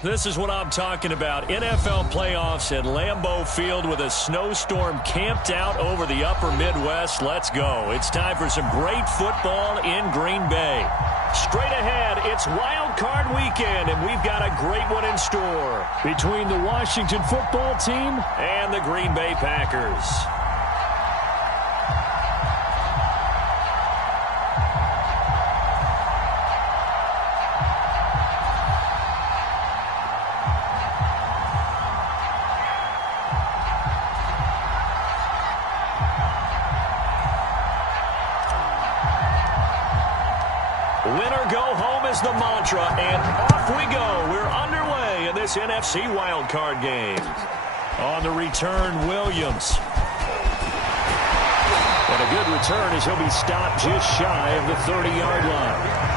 This is what I'm talking about. NFL playoffs at Lambeau Field with a snowstorm camped out over the upper Midwest. Let's go. It's time for some great football in Green Bay. Straight ahead, it's Wild Card Weekend, and we've got a great one in store between the Washington football team and the Green Bay Packers. Winner go home is the mantra, and off we go. We're underway in this NFC wildcard game. On the return, Williams. And a good return as he'll be stopped just shy of the 30-yard line.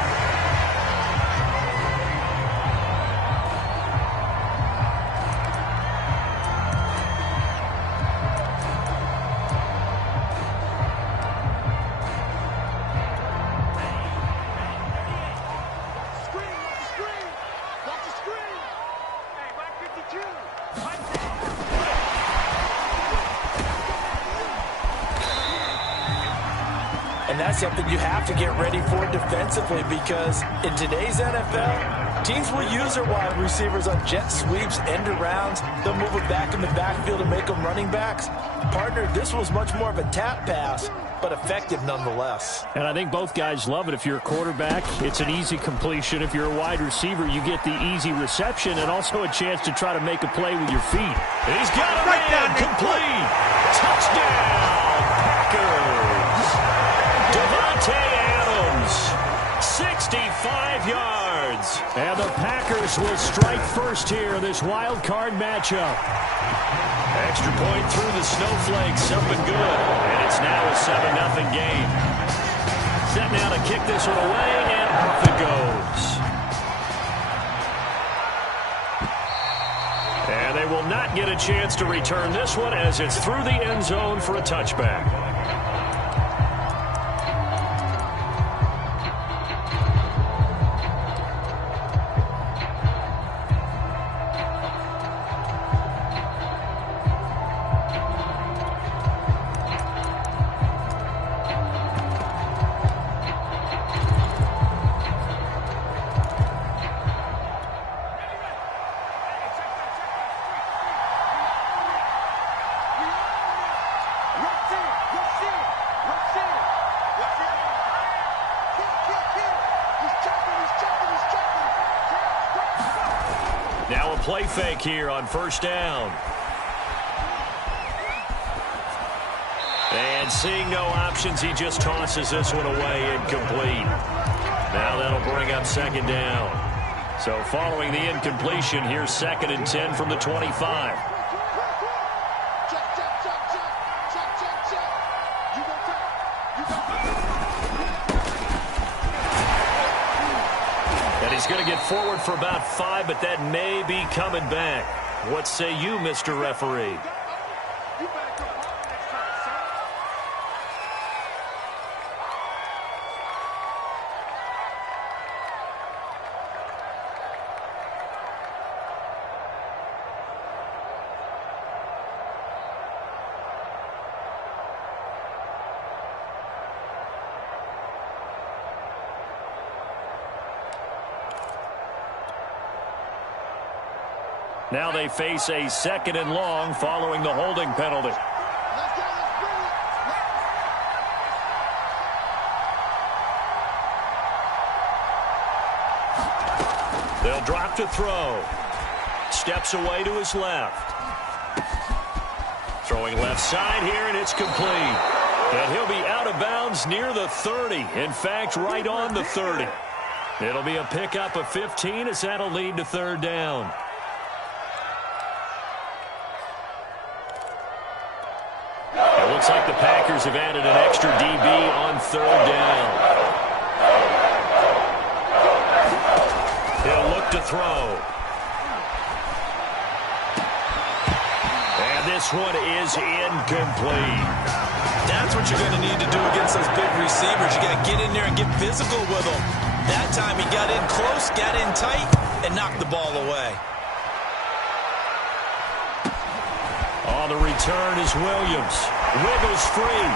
And that's something you have to get ready for defensively, because in today's NFL, teams will use their wide receivers on jet sweeps, end arounds. They'll move it back in the backfield to make them running backs. Partner, this was much more of a tap pass, but effective nonetheless. And I think both guys love it. If you're a quarterback, it's an easy completion. If you're a wide receiver, you get the easy reception and also a chance to try to make a play with your feet. He's got it right down, complete. Touchdown, Packers. Devontae Adams, 65 yards. And the Packers will strike first here in this wild card matchup. Extra point through the snowflakes, something good. And it's now a 7-0 game. Set now to kick this one away, and off it goes. And they will not get a chance to return this one as it's through the end zone for a touchback. Now a play fake here on first down. And seeing no options, he just tosses this one away, incomplete. Now that'll bring up second down. So following the incompletion, here's 2nd and 10 from the 25. He's going to get forward for about 5, but that may be coming back. What say you, Mr. Referee? Now they face a 2nd and long following the holding penalty. They'll drop to throw. Steps away to his left. Throwing left side here, and it's complete. And he'll be out of bounds near the 30. In fact, right on the 30. It'll be a pickup of 15 as that'll lead to 3rd down. Looks like the Packers have added an extra DB on 3rd down. He'll look to throw. And this one is incomplete. That's what you're going to need to do against those big receivers. You got to get in there and get physical with them. That time he got in close, got in tight, and knocked the ball away. On the return is Williams. Wiggles free.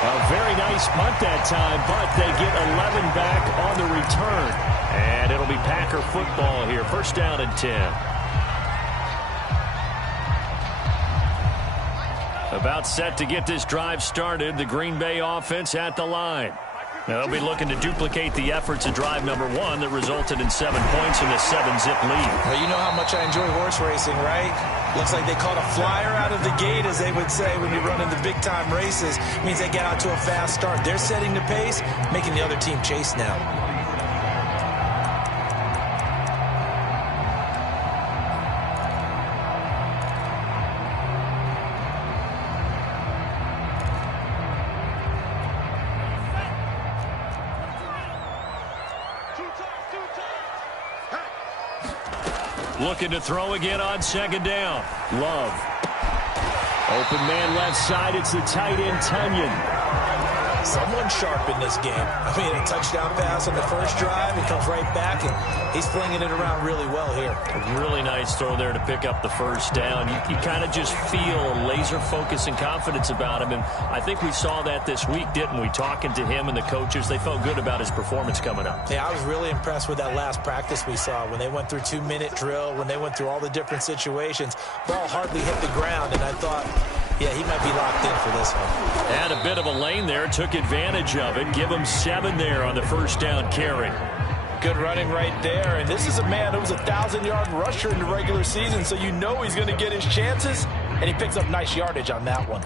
A very nice punt that time, but they get 11 back on the return. And it'll be Packer football here. First down and 10. About set to get this drive started. The Green Bay offense at the line. Now they'll be looking to duplicate the efforts of drive number 1 that resulted in 7 points in the 7-zip lead. Well, you know how much I enjoy horse racing, right? Looks like they caught a flyer out of the gate, as they would say when you're running the big-time races. It means they get out to a fast start. They're setting the pace, making the other team chase now. Looking to throw again on second down. Love. Open man left side. It's the tight end, Tunyon. Someone sharp in this game. I mean, a touchdown pass on the first drive. He comes right back, and he's flinging it around really well here. A really nice throw there to pick up the first down. You kind of just feel laser focus and confidence about him, and I think we saw that this week, didn't we? Talking to him and the coaches, they felt good about his performance coming up. Yeah, I was really impressed with that last practice we saw when they went through 2-minute drill, when they went through all the different situations. Ball hardly hit the ground, and I thought, yeah, he might be locked in for this one. And a bit of a lane there. Took advantage of it. Give him 7 there on the first down carry. Good running right there. And this is a man who was a 1,000-yard rusher in the regular season, so you know he's going to get his chances. And he picks up nice yardage on that one.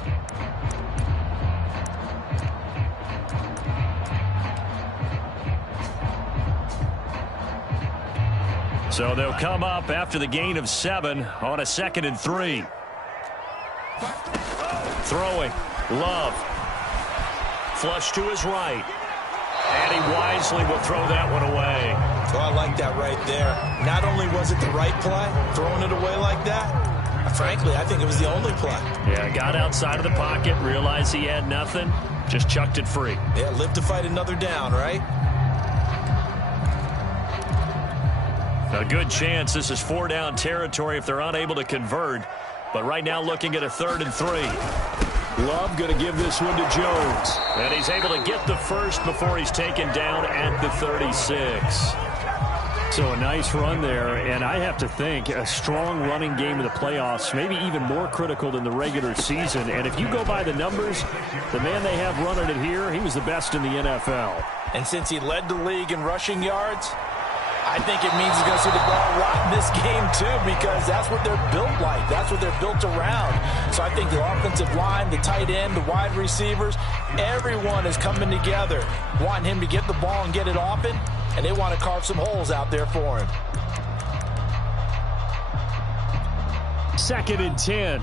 So they'll come up after the gain of 7 on a 2nd and 3. Throwing. Love. Flush to his right. And he wisely will throw that one away. Oh, I like that right there. Not only was it the right play, throwing it away like that, frankly, I think it was the only play. Yeah, got outside of the pocket, realized he had nothing, just chucked it free. Yeah, live to fight another down, right? A good chance this is 4-down territory if they're unable to convert. But right now looking at a 3rd and 3. Love going to give this one to Jones. And he's able to get the first before he's taken down at the 36. So a nice run there, and I have to think a strong running game in the playoffs, maybe even more critical than the regular season. And if you go by the numbers, the man they have running it here, he was the best in the NFL. And since he led the league in rushing yards, I think it means he's going to see the ball a lot in this game, too, because that's what they're built like. That's what they're built around. So I think the offensive line, the tight end, the wide receivers, everyone is coming together, wanting him to get the ball and get it open, and they want to carve some holes out there for him. 2nd and 10.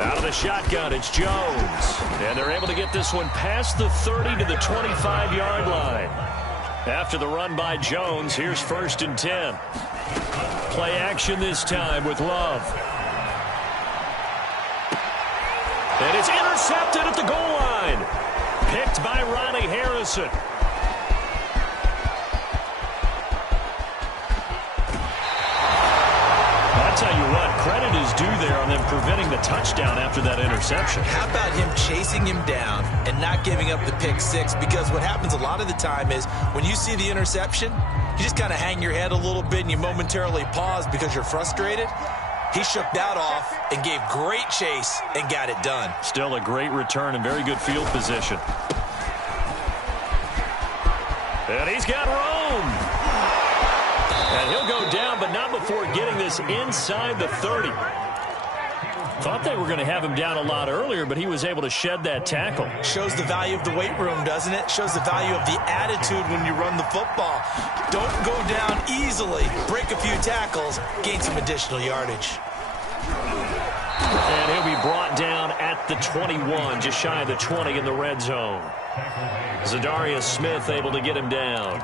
Out of the shotgun, it's Jones. And they're able to get this one past the 30 to the 25-yard line. After the run by Jones, here's 1st and 10. Play action this time with Love. And it's intercepted at the goal line. Picked by Ronnie Harrison. I'll tell you what, credit is due there on them preventing the touchdown after that interception. How about him chasing him down and not giving up the pick six? Because what happens a lot of the time is when you see the interception, you just kind of hang your head a little bit and you momentarily pause because you're frustrated. He shook that off and gave great chase and got it done. Still a great return and very good field position. And he's got room. And he'll go down, but not before getting this inside the 30. Thought they were going to have him down a lot earlier, but he was able to shed that tackle. Shows the value of the weight room, doesn't it? Shows the value of the attitude when you run the football. Don't go down easily. Break a few tackles. Gain some additional yardage. And he'll be brought down at the 21, just shy of the 20 in the red zone. Zadarius Smith able to get him down.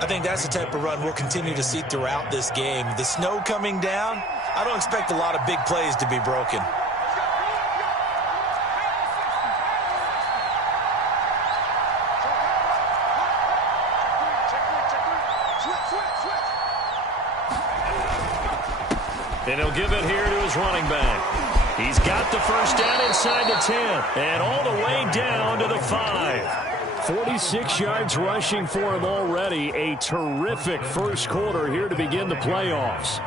I think that's the type of run we'll continue to see throughout this game. The snow coming down, I don't expect a lot of big plays to be broken. And he'll give it here to his running back. He's got the first down inside the 10. And all the way down to the 5. 46 yards rushing for him already. A terrific first quarter here to begin the playoffs.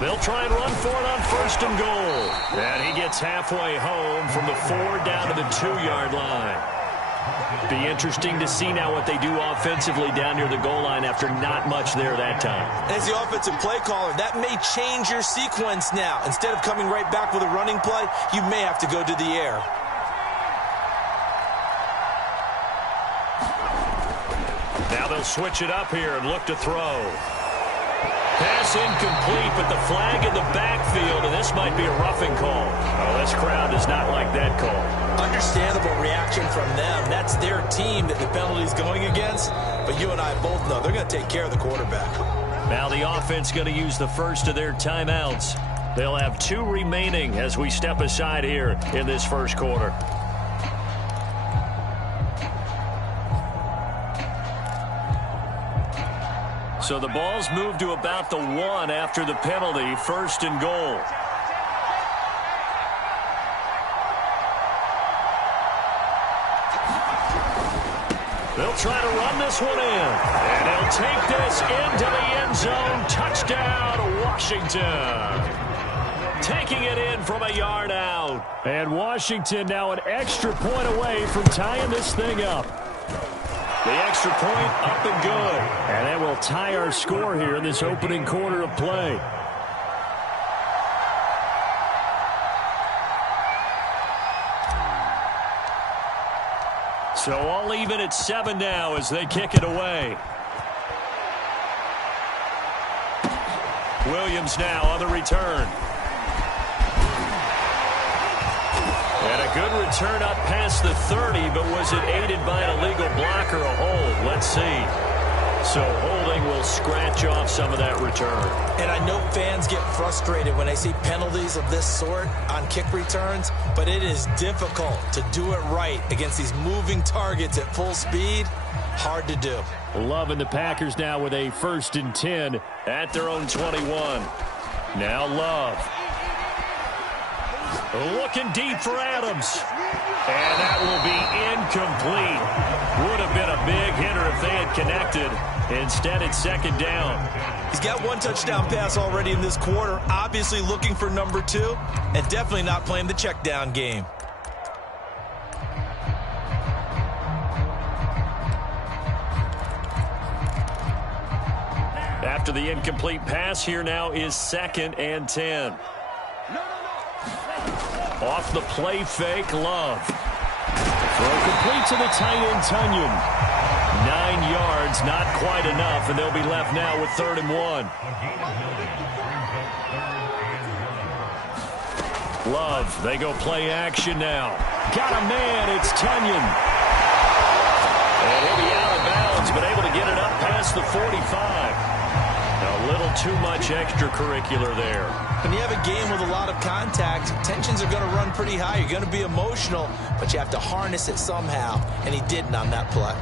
They'll try and run for it on 1st and goal. And he gets halfway home from the 4 down to the 2-yard line. Be interesting to see now what they do offensively down near the goal line after not much there that time. As the offensive play caller, that may change your sequence now. Instead of coming right back with a running play, you may have to go to the air. Now they'll switch it up here and look to throw. Pass incomplete, but the flag in the backfield, and this might be a roughing call. Oh, this crowd does not like that call. Understandable reaction from them. That's their team that the penalty's going against. But you and I both know they're going to take care of the quarterback. Now the offense going to use the first of their timeouts. They'll have 2 remaining as we step aside here in this first quarter. So the ball's moved to about the 1 after the penalty, 1st and goal. They'll try to run this one in. And they'll take this into the end zone. Touchdown, Washington. Taking it in from a yard out. And Washington now an extra point away from tying this thing up. The extra point up and good. And that will tie our score here in this opening quarter of play. So all even at 7 now as they kick it away. Williams now on the return. And a good return up past the 30, but was it aided by an illegal block or a hold? Let's see. So holding will scratch off some of that return. And I know fans get frustrated when they see penalties of this sort on kick returns, but it is difficult to do it right against these moving targets at full speed. Hard to do. Love and the Packers now with a 1st and 10 at their own 21. Now Love. Looking deep for Adams. And that will be incomplete. Would have been a big hitter if they had connected. Instead, it's 2nd down. He's got 1 touchdown pass already in this quarter. Obviously looking for number 2. And definitely not playing the check down game. After the incomplete pass, here now is 2nd and 10. Off the play fake, Love. Throw complete to the tight end, Tunyon. 9 yards, not quite enough, and they'll be left now with 3rd and 1. Love, they go play action now. Got a man, it's Tunyon. And he'll be out of bounds, but able to get it up past the 45. A little too much extracurricular there. When you have a game with a lot of contact, tensions are going to run pretty high. You're going to be emotional, but you have to harness it somehow, and he didn't on that play.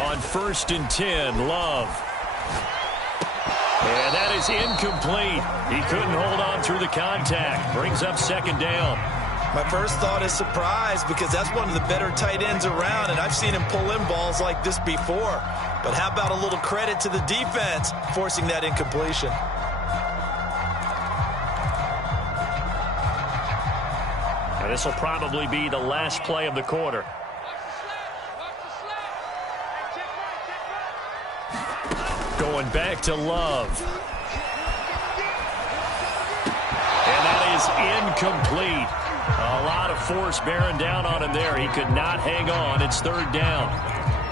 On 1st and 10, Love. And that is incomplete. He couldn't hold on through the contact. Brings up 2nd down. My first thought is surprise because that's one of the better tight ends around, and I've seen him pull in balls like this before. But how about a little credit to the defense forcing that incompletion? And this will probably be the last play of the quarter. Going back to Love. And that is incomplete. A lot of force bearing down on him there. He could not hang on. It's 3rd down.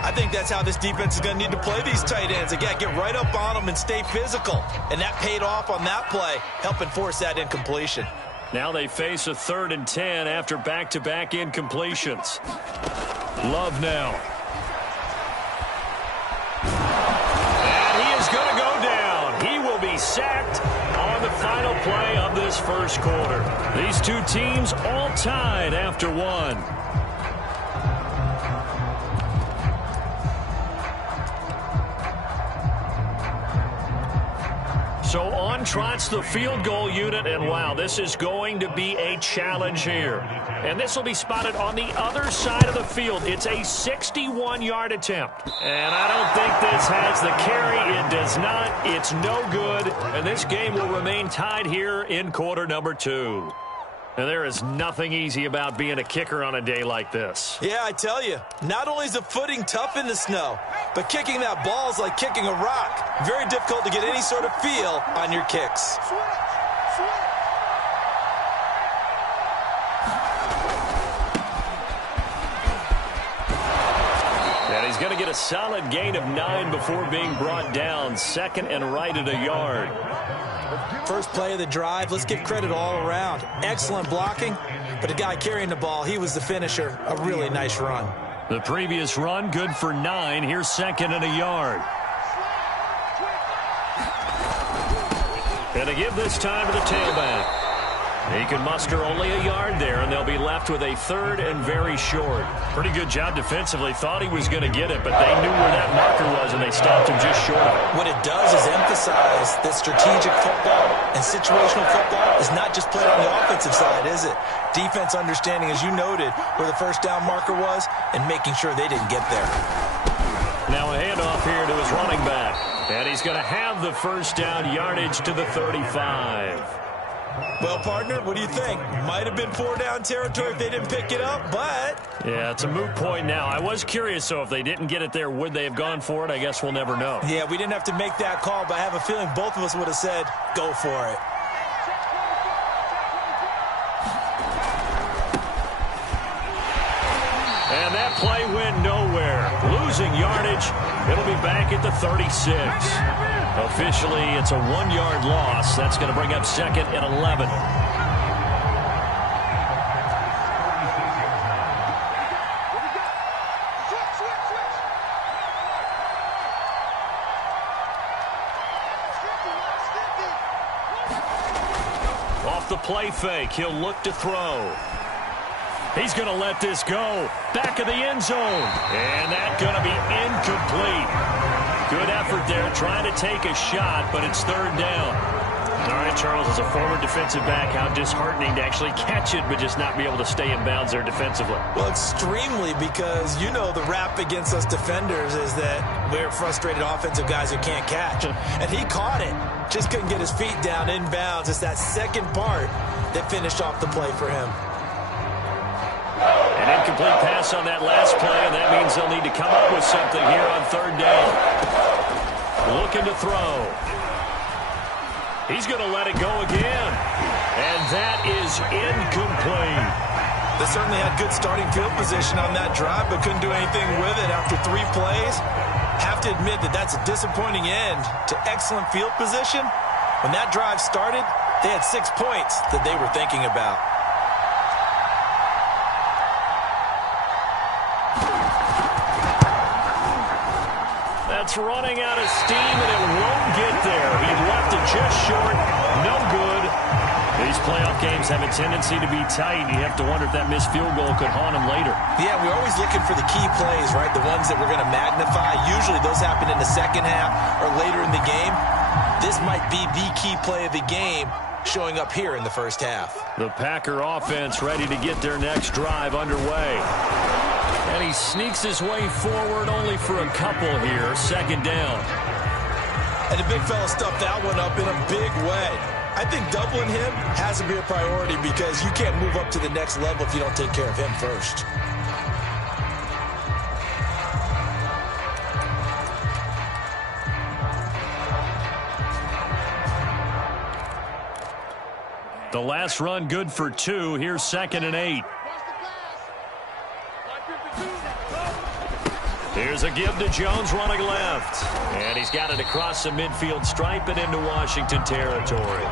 I think that's how this defense is going to need to play these tight ends. Again, get right up on them and stay physical. And that paid off on that play, helping force that incompletion. Now they face a 3rd and 10 after back-to-back incompletions. Love now. And he is going to go down. He will be sacked on the final play of this first quarter. These two teams all tied after one. So on trots the field goal unit, and wow, this is going to be a challenge here. And this will be spotted on the other side of the field. It's a 61-yard attempt. And I don't think this has the carry. It does not. It's no good. And this game will remain tied here in quarter number 2. And there is nothing easy about being a kicker on a day like this. Yeah, I tell you, not only is the footing tough in the snow, but kicking that ball is like kicking a rock. Very difficult to get any sort of feel on your kicks. And he's going to get a solid gain of 9 before being brought down. 2nd and right at a yard. First play of the drive, let's give credit all around. Excellent blocking, but the guy carrying the ball, he was the finisher. A really nice run. The previous run, good for 9. Here's 2nd and a yard. And to give this time to the tailback. He can muster only a yard there, and they'll be left with a 3rd and very short. Pretty good job defensively. Thought he was going to get it, but they knew where that marker was, and they stopped him just short of it. What it does is emphasize that strategic football and situational football is not just played on the offensive side, is it? Defense understanding, as you noted, where the first down marker was and making sure they didn't get there. Now a handoff here to his running back. And he's going to have the first down yardage to the 35. Well, partner, what do you think? Might have been 4-down territory if they didn't pick it up, but... Yeah, it's a moot point now. I was curious, so if they didn't get it there, would they have gone for it? I guess we'll never know. Yeah, we didn't have to make that call, but I have a feeling both of us would have said, go for it. And that play went nowhere. Losing yardage. It'll be back at the 36. Officially, it's a 1-yard loss. That's going to bring up 2nd and 11. Off the play fake, he'll look to throw. He's going to let this go. Back of the end zone. And that's going to be incomplete. Good effort there, trying to take a shot, but it's 3rd down. All right, Charles, as a former defensive back, how disheartening to actually catch it, but just not be able to stay in bounds there defensively. Well, extremely, because you know the rap against us defenders is that we're frustrated offensive guys who can't catch. And he caught it. Just couldn't get his feet down in bounds. It's that second part that finished off the play for him. An incomplete pass on that last play, and that means they'll need to come up with something here on 3rd down. Looking to throw. He's going to let it go again. And that is incomplete. They certainly had good starting field position on that drive, but couldn't do anything with it after 3 plays. Have to admit that that's a disappointing end to excellent field position. When that drive started, they had 6 points that they were thinking about. That's running out of steam, and it won't get there. He left it just short. No good. These playoff games have a tendency to be tight. You have to wonder if that missed field goal could haunt him later. Yeah, we're always looking for the key plays, right? The ones that we're going to magnify. Usually those happen in the second half or later in the game. This might be the key play of the game showing up here in the first half. The Packer offense ready to get their next drive underway. And he sneaks his way forward only for a couple here. 2nd down. And the big fella stuffed that one up in a big way. I think doubling him has to be a priority because you can't move up to the next level if you don't take care of him first. The last run good for 2. Here's 2nd and 8. Here's a give to Jones running left. And he's got it across the midfield stripe and into Washington territory.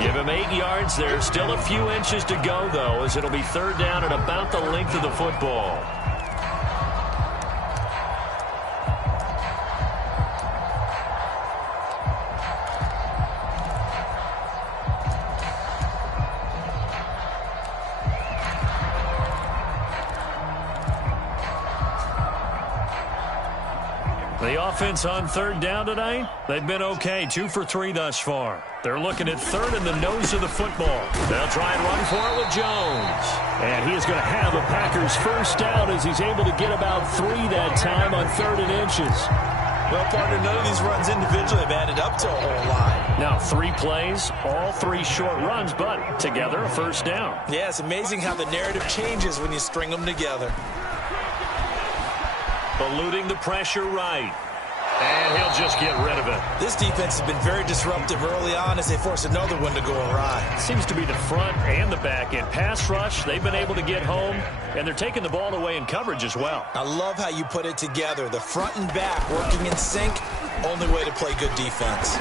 Give him 8 yards. There's still a few inches to go, though, as it'll be third down at about the length of the football. The offense on third down tonight, they've been okay, 2 for 3 thus far. They're looking at third in the nose of the football. They'll try and run for it with Jones. And he is going to have a Packers first down as he's able to get about 3 that time on 3rd and inches. Well, partner, none of these runs individually have added up to a whole lot. Now 3 plays, all 3 short runs, but together a first down. Yeah, it's amazing how the narrative changes when you string them together. Eluding the pressure right. And he'll just get rid of it. This defense has been very disruptive early on as they force another one to go awry. Seems to be the front and the back end. Pass rush, they've been able to get home, and they're taking the ball away in coverage as well. I love how you put it together. The front and back working in sync, only way to play good defense.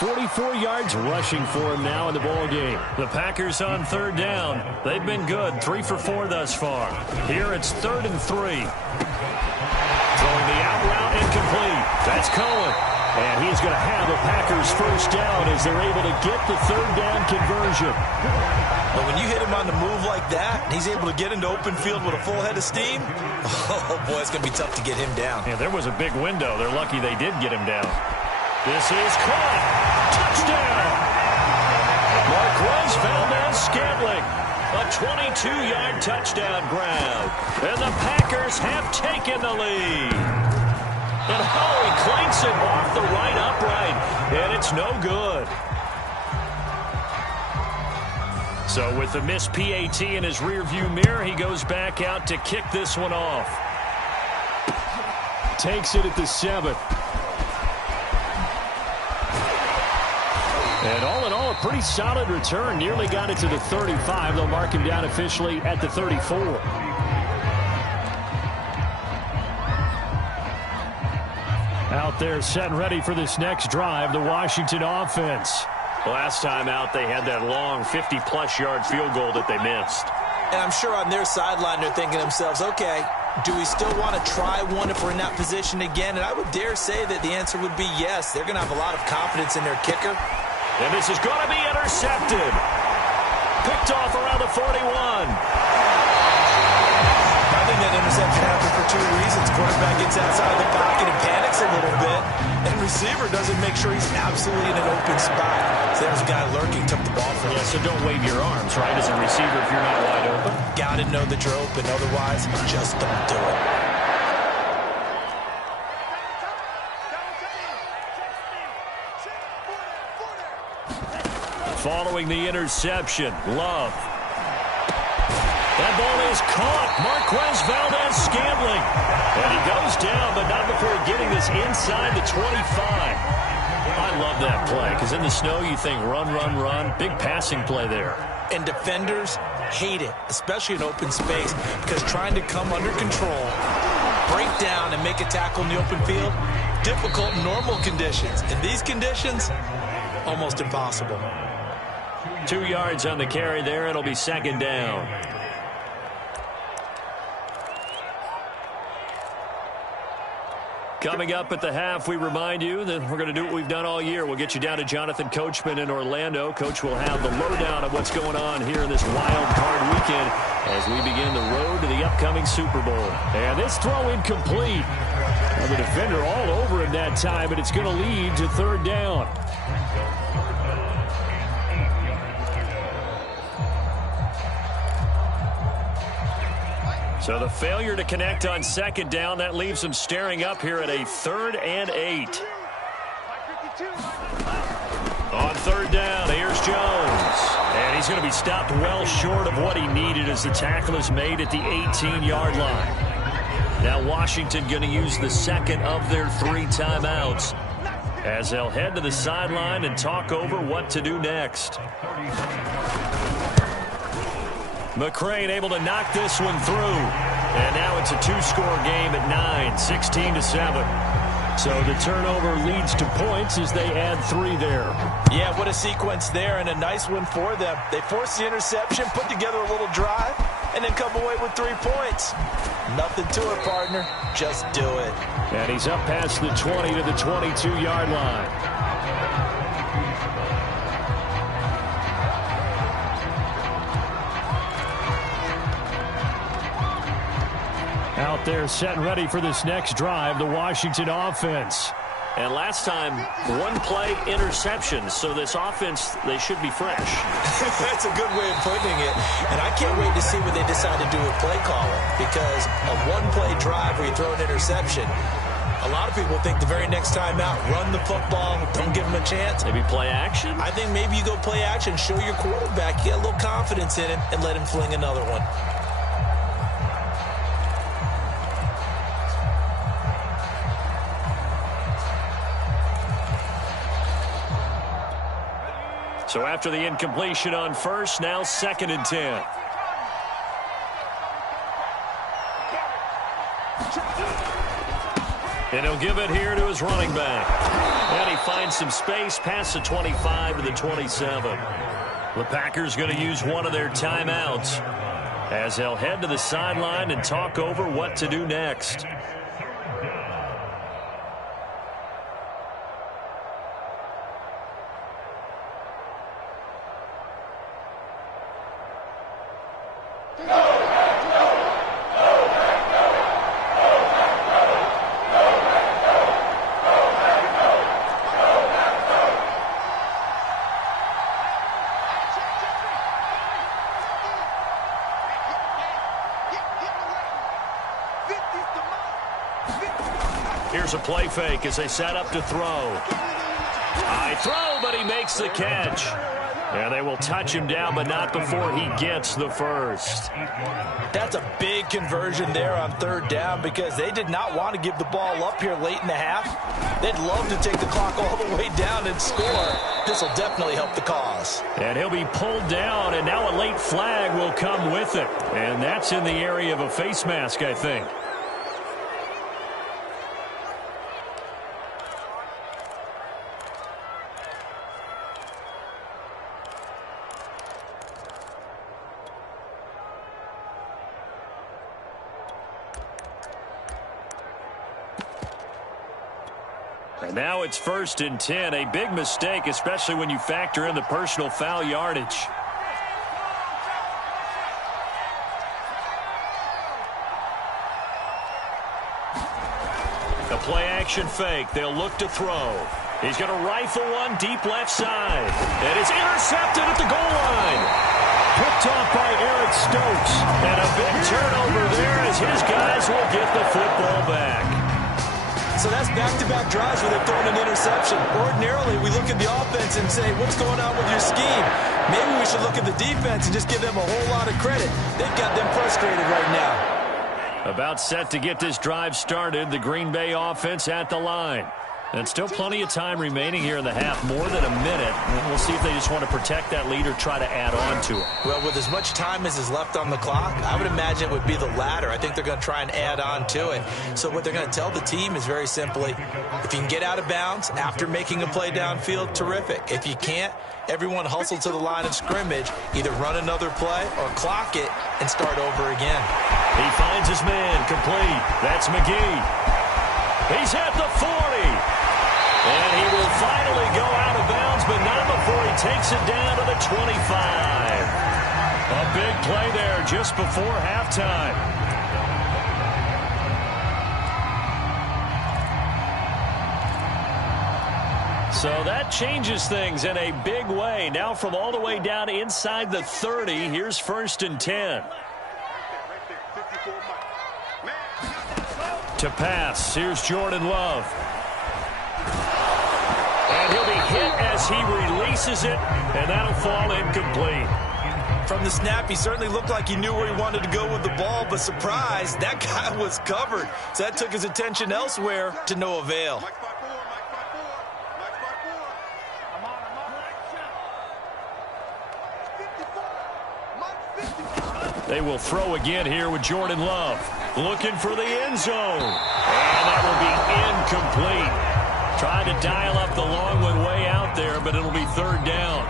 44 yards rushing for him now in the ball game. The Packers on third down. They've been good, 3 for 4 thus far. Here it's 3rd and 3. Throwing the out route incomplete. That's Cohen. And he's going to have a Packers first down as they're able to get the third down conversion. But when you hit him on the move like that, and he's able to get into open field with a full head of steam, oh boy, it's going to be tough to get him down. Yeah, there was a big window. They're lucky they did get him down. This is caught. Touchdown. Marquez Valdez-Scantling. A 22-yard touchdown grab. And the Packers have taken the lead. And he clanks it off the right upright. And it's no good. So with the missed PAT in his rearview mirror, he goes back out to kick this one off. Takes it at the 7. And all in all, a pretty solid return. Nearly got it to the 35. They'll mark him down officially at the 34. Out there set and ready for this next drive, the Washington offense. Last time out, they had that long 50-plus yard field goal that they missed. And I'm sure on their sideline, they're thinking to themselves, okay, do we still want to try one if we're in that position again? And I would dare say that the answer would be yes. They're going to have a lot of confidence in their kicker. And this is going to be intercepted. Picked off around the 41. I think that interception happened for 2 reasons. Quarterback gets outside the pocket and panics a little bit. And receiver doesn't make sure he's absolutely in an open spot. So there's a guy lurking, took the ball from him. Yeah, so don't wave your arms, right, as a receiver if you're not wide open. Got to know that you're open. Otherwise, just don't do it. Following the interception, Love. That ball is caught. Marquez Valdez-Scantling. And he goes down, but not before getting this inside the 25. I love that play, because in the snow you think run, run, run. Big passing play there. And defenders hate it, especially in open space, because trying to come under control, break down, and make a tackle in the open field, difficult in normal conditions. In these conditions, almost impossible. 2 yards on the carry there. It'll be 2nd down. Coming up at the half, we remind you that we're going to do what we've done all year. We'll get you down to Jonathan Coachman in Orlando. Coach will have the lowdown of what's going on here in this wild card weekend as we begin the road to the upcoming Super Bowl. And this throw incomplete. Well, the defender all over him that time, and it's going to lead to 3rd down. So the failure to connect on 2nd down, that leaves them staring up here at a 3rd and 8. On 3rd down, here's Jones. And he's going to be stopped well short of what he needed as the tackle is made at the 18-yard line. Now Washington going to use the 2nd of their 3 timeouts as they'll head to the sideline and talk over what to do next. McCrane able to knock this one through. And now it's a 2-score game at 9, 16-7. So the turnover leads to points as they add 3 there. Yeah, what a sequence there, and a nice one for them. They forced the interception, put together a little drive, and then come away with 3 points. Nothing to it, partner. Just do it. And he's up past the 20 to the 22-yard line. Out there set and ready for this next drive, the Washington offense. And last time, 1 play interception. So this offense, they should be fresh. That's a good way of putting it. And I can't wait to see what they decide to do with play calling. Because a 1-play drive where you throw an interception, a lot of people think the very next time out, run the football, don't give them a chance. Maybe play action? I think maybe you go play action, show your quarterback, get a little confidence in him, and let him fling another one. So after the incompletion on first, now 2nd and 10. And he'll give it here to his running back. And he finds some space past the 25 to the 27. The Packers going to use one of their timeouts as they'll head to the sideline and talk over what to do next. Here's a play fake as they set up to throw. High throw, but he makes the catch. And they will touch him down, but not before he gets the first. That's a big conversion there on 3rd down because they did not want to give the ball up here late in the half. They'd love to take the clock all the way down and score. This will definitely help the cause. And he'll be pulled down, and now a late flag will come with it. And that's in the area of a face mask, I think. And now it's 1st and 10. A big mistake, especially when you factor in the personal foul yardage. A play-action fake. They'll look to throw. He's going to rifle one deep left side. And it's intercepted at the goal line. Picked off by Eric Stokes. And a big turnover there as his guys will get the football back. So that's back-to-back drives where they've thrown an interception. Ordinarily, we look at the offense and say, what's going on with your scheme? Maybe we should look at the defense and just give them a whole lot of credit. They've got them frustrated right now. About set to get this drive started, the Green Bay offense at the line. And still plenty of time remaining here in the half, more than a minute. And we'll see if they just want to protect that lead or try to add on to it. Well, with as much time as is left on the clock, I would imagine it would be the latter. I think they're going to try and add on to it. So what they're going to tell the team is very simply, if you can get out of bounds after making a play downfield, terrific. If you can't, everyone hustle to the line of scrimmage, either run another play or clock it and start over again. He finds his man complete. That's McGee. He's at the 40. And he will finally go out of bounds, but not before he takes it down to the 25. A big play there just before halftime. So that changes things in a big way. Now from all the way down inside the 30, here's 1st and 10. To pass, here's Jordan Love. And he'll be hit as he releases it, and that'll fall incomplete. From the snap, he certainly looked like he knew where he wanted to go with the ball, but surprise, that guy was covered. So that took his attention elsewhere to no avail. They will throw again here with Jordan Love. Looking for the end zone. And that will be incomplete. Trying to dial up the long one way out there, but it'll be third down.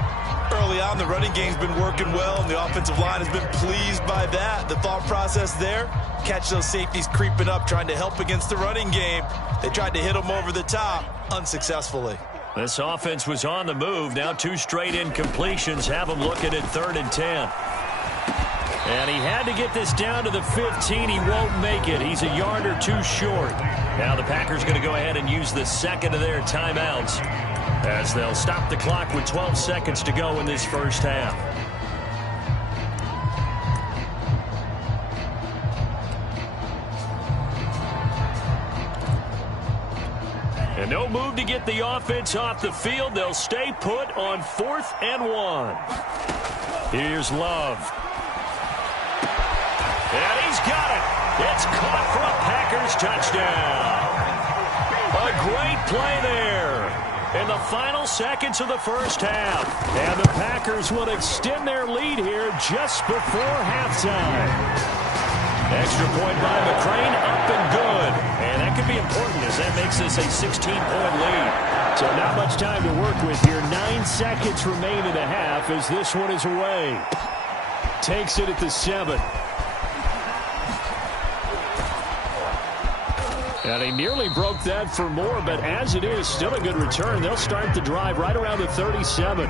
Early on, the running game's been working well, and the offensive line has been pleased by that. The thought process there, catch those safeties creeping up, trying to help against the running game. They tried to hit them over the top, unsuccessfully. This offense was on the move. Now 2 straight incompletions have them looking at 3rd and 10. And he had to get this down to the 15. He won't make it. He's a yard or 2 short. Now the Packers going to go ahead and use the second of their timeouts, as they'll stop the clock with 12 seconds to go in this first half. And no move to get the offense off the field. They'll stay put on 4th and 1. Here's Love. And he's got it. It's caught for a Packers touchdown. A great play there in the final seconds of the first half. And the Packers will extend their lead here just before halftime. Extra point by McCrane, up and good. And that could be important, as that makes this a 16-point lead. So not much time to work with here. 9 seconds remain in the half as this one is away. Takes it at the 7. And he nearly broke that for more, but as it is, still a good return. They'll start the drive right around the 37.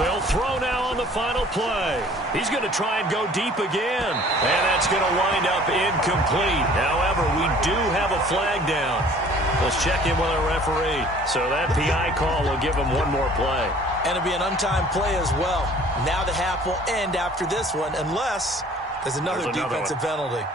They'll throw now on the final play. He's going to try and go deep again. And that's going to wind up incomplete. However, we do have a flag down. Let's check in with our referee. So that PI call will give him one more play. And it'll be an untimed play as well. Now the half will end after this one, unless there's another defensive penalty.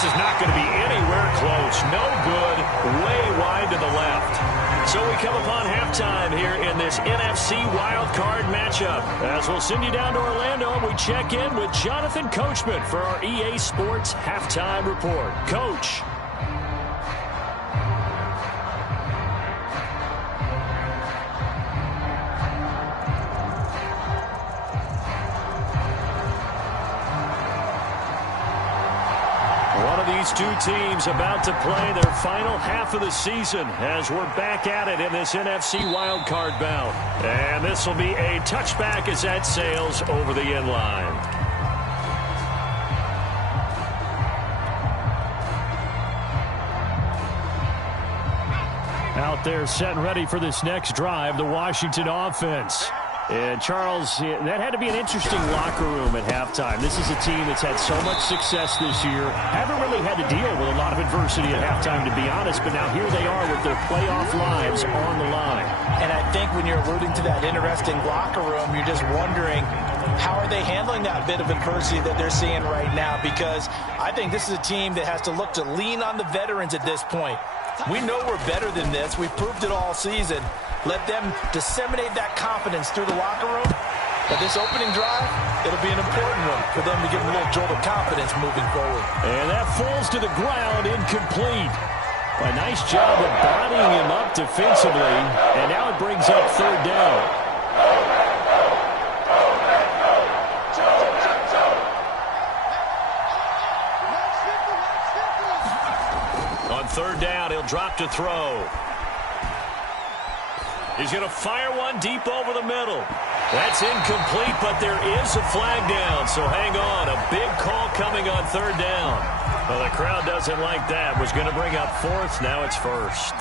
This is not going to be anywhere close. No good. Way wide to the left. So we come upon halftime here in this NFC wildcard matchup. As we'll send you down to Orlando, we check in with Jonathan Coachman for our EA Sports Halftime Report. Coach. These two teams about to play their final half of the season as we're back at it in this NFC wildcard bout. And this will be a touchback as that sails over the end line. Out there set and ready for this next drive, the Washington offense. And, Charles, that had to be an interesting locker room at halftime. This is a team that's had so much success this year. Haven't really had to deal with a lot of adversity at halftime, to be honest. But now here they are with their playoff lives on the line. And I think when you're alluding to that interesting locker room, you're just wondering, how are they handling that bit of adversity that they're seeing right now? Because I think this is a team that has to look to lean on the veterans at this point. We know we're better than this. We've proved it all season. Let them disseminate that confidence through the locker room. But this opening drive, it'll be an important one for them to give them a little jolt of confidence moving forward. And that falls to the ground, incomplete. A nice job of bodying him up defensively. And now it brings up third down. On third down, he'll drop to throw. He's going to fire one deep over the middle. That's incomplete, but there is a flag down, so hang on. A big call coming on third down. Well, the crowd doesn't like that. Was going to bring up fourth. Now it's first.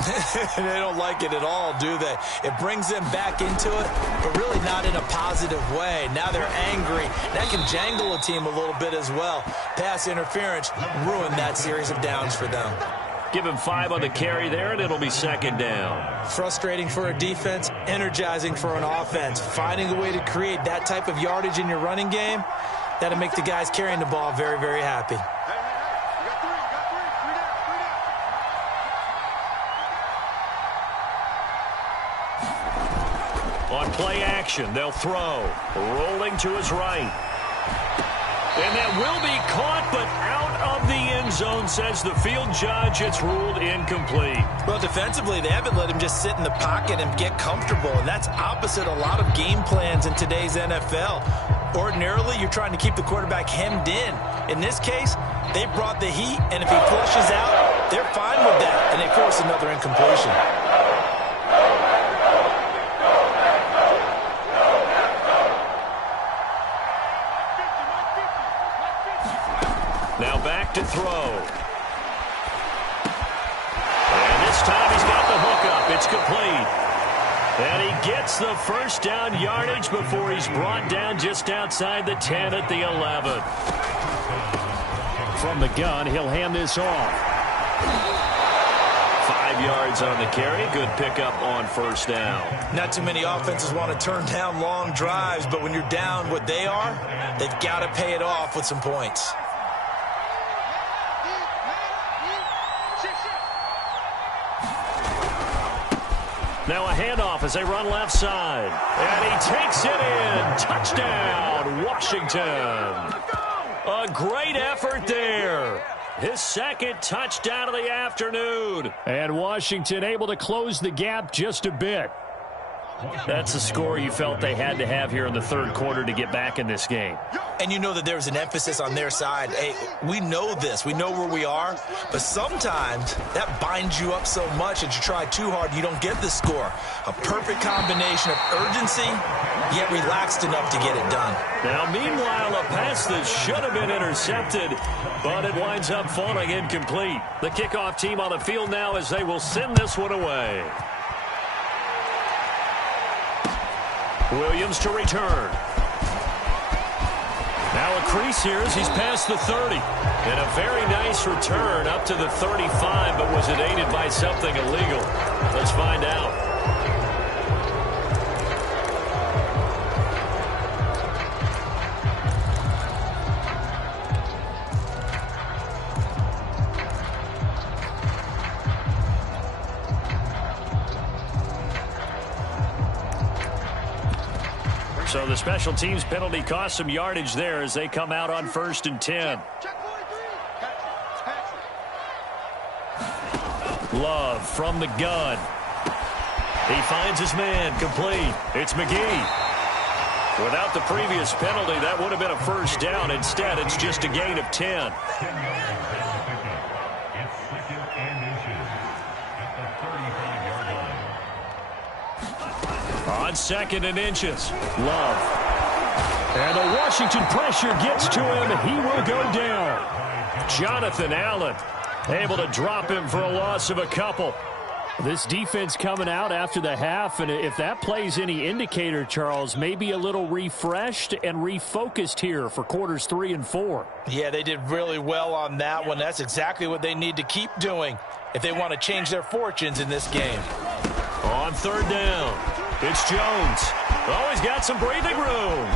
They don't like it at all, do they? It brings them back into it, but really not in a positive way. Now they're angry. That can jangle a team a little bit as well. Pass interference ruined that series of downs for them. Give him 5 on the carry there, and it'll be second down. Frustrating for a defense, energizing for an offense. Finding a way to create that type of yardage in your running game, that'll make the guys carrying the ball very, very happy. On play action, they'll throw. Rolling to his right. And that will be caught, but out of the end zone, says the field judge. It's ruled incomplete. Well, defensively, they haven't let him just sit in the pocket and get comfortable, and that's opposite a lot of game plans in today's NFL. Ordinarily, you're trying to keep the quarterback hemmed in. In this case, they brought the heat, and if he flushes out, they're fine with that, and they force another incompletion. Now back to throw. And this time he's got the hookup. It's complete. And he gets the first down yardage before he's brought down just outside the 10 at the 11. From the gun, he'll hand this off. 5 yards on the carry. Good pickup on first down. Not too many offenses want to turn down long drives, but when you're down what they are, they've got to pay it off with some points. Now a handoff as they run left side. And he takes it in. Touchdown, Washington. A great effort there. His second touchdown of the afternoon. And Washington able to close the gap just a bit. That's a score you felt they had to have here in the third quarter to get back in this game. And you know that there's an emphasis on their side. Hey, we know this. We know where we are. But sometimes that binds you up so much that you try too hard, you don't get the score. A perfect combination of urgency, yet relaxed enough to get it done. Now, meanwhile, a pass that should have been intercepted, but it winds up falling incomplete. The kickoff team on the field now as they will send this one away. Williams to return. Now a crease here as he's past the 30. And a very nice return up to the 35, but was it aided by something illegal? Let's find out. So the special teams penalty cost some yardage there as they come out on 1st and 10. Love from the gun. He finds his man, complete. It's McGee. Without the previous penalty, that would have been a first down. Instead, it's just a gain of 10. On 2nd and inches. Love. And the Washington pressure gets to him. He will go down. Jonathan Allen able to drop him for a loss of a couple. This defense coming out after the half, and if that plays any indicator, Charles, maybe a little refreshed and refocused here for quarters 3 and 4. Yeah, they did really well on that one. That's exactly what they need to keep doing if they want to change their fortunes in this game. On 3rd down, it's Jones. Oh, he's got some breathing room.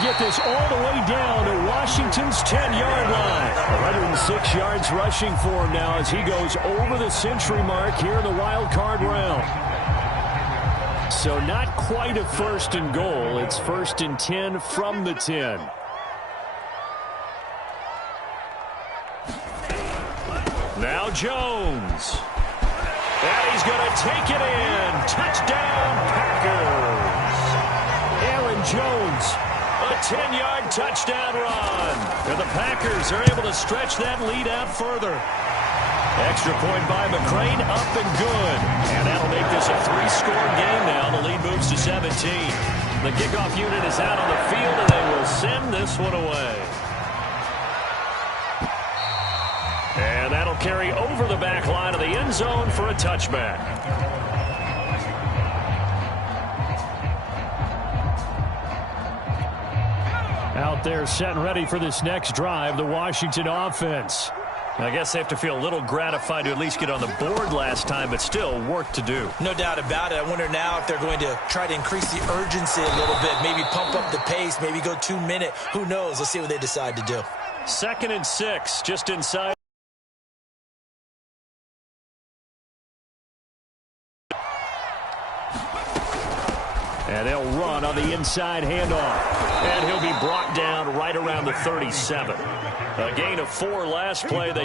Get this all the way down to Washington's 10-yard line. 106 yards rushing for him now as he goes over the century mark here in the wild card round. So not quite a 1st and goal. It's 1st and 10 from the 10. Now Jones. And he's going to take it in. Touchdown, Packers. Aaron Jones. A 10-yard touchdown run. And the Packers are able to stretch that lead out further. Extra point by McCrane, up and good. And that'll make this a 3-score game now. The lead moves to 17. The kickoff unit is out on the field, and they will send this one away. And that'll carry over the back line of the end zone for a touchback. Out there set and ready for this next drive, the Washington offense. I guess they have to feel a little gratified to at least get on the board last time, but still work to do. No doubt about it. I wonder now if they're going to try to increase the urgency a little bit, maybe pump up the pace, maybe go 2 minute. Who knows? Let's see what they decide to do. 2nd and 6, just inside. And they'll run on the inside handoff. And he'll be brought down right around the 37. A gain of 4 last play. They